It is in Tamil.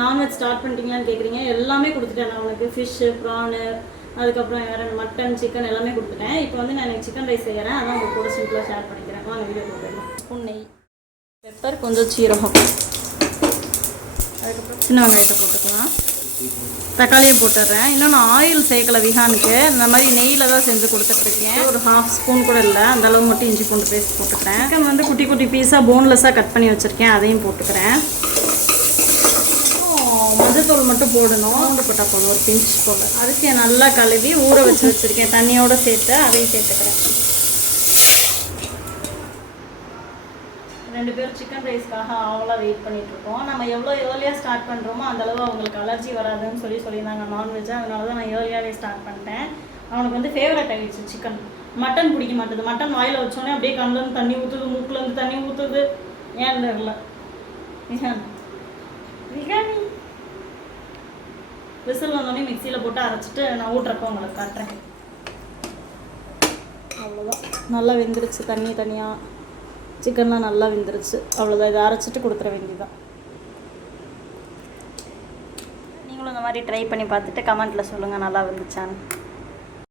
நான்வெஜ் ஸ்டார்ட் பண்ணிட்டீங்களான்னு கேட்குறீங்க. எல்லாமே கொடுத்துட்டேன் நான் அவனுக்கு. ஃபிஷ்ஷு, ப்ரானு, அதுக்கப்புறம் வேறு மட்டன், சிக்கன் எல்லாமே கொடுத்துட்டேன். இப்போ வந்து நான் எனக்கு சிக்கன் ரைஸ் செய்கிறேன். அதான் உங்கள் கூட சிம்பிளாக ஷேர் பண்ணிக்கிறேன். வாங்க வீடியோ கொடுத்துடலாம். ஸ்பூன் நெய், பெப்பர், கொஞ்சம் சீரகம், அதுக்கப்புறம் சின்ன வெங்காயத்தை போட்டுக்கலாம். தக்காளியும் போட்டுடுறேன். இன்னும் நான் ஆயில் சேர்க்கலை விஹானுக்கு. இந்த மாதிரி நெய்யில் தான் செஞ்சு கொடுத்துட்ருக்கேன். ஒரு 1/2 ஸ்பூன் கூட இல்லை, அந்தளவு மட்டும் இஞ்சி பூண்டு பேஸ்ட் போட்டுக்கிறேன். சிக்கன் வந்து குட்டி குட்டி பீஸாக போன்லெஸ்ஸாக கட் பண்ணி வச்சுருக்கேன், அதையும் போட்டுக்கிறேன். மஞ்சத்தூள் மட்டும் போடணும். பூண்டு போட்டால் போதும், ஒரு பிஞ்ச் போல். அரிசியை நல்லா கழுவி ஊற வச்சுருக்கேன், தண்ணியோடு சேர்த்து அதையும் சேர்த்துக்கிறேன். 2 பேரும் சிக்கன் ரைஸ்க்காக ஆவலாக வெயிட் பண்ணிகிட்ருக்கோம். நம்ம எவ்வளோ ஏர்லியாக ஸ்டார்ட் பண்ணுறோமோ அந்தளவு அவங்களுக்கு அலர்ஜி வராதுன்னு சொல்லியிருந்தாங்க நான்வெஜ்ஜு. அதனால தான் நான் ஏர்லியாகவே ஸ்டார்ட் பண்ணிட்டேன். அவனுக்கு வந்து ஃபேவரட் ஆகிடுச்சு சிக்கன். மட்டன் பிடிக்க மாட்டேது. மட்டன் வாயில் வச்சோடனே அப்படியே கண்ணிலேருந்து தண்ணி ஊற்றுது, மூக்கிலேருந்து தண்ணி ஊற்றுது. ஏன் தெரியல. விகானி விசில் வந்தோடனே மிக்சியில் போட்டு அரைச்சிட்டு நான் ஊட்டுறப்போ உங்களுக்கு காட்டுறேன். அவ்வளோதான், நல்லா வெந்துருச்சு. தனியாக சிக்கன்லாம் நல்லா வெந்துருச்சு. அவ்வளோதான், இதை அரைச்சிட்டு கொடுத்துட வேண்டியதான். நீங்களும் இந்த மாதிரி ட்ரை பண்ணி பார்த்துட்டு கமெண்ட்டில் சொல்லுங்கள் நல்லா வந்துச்சான்னு.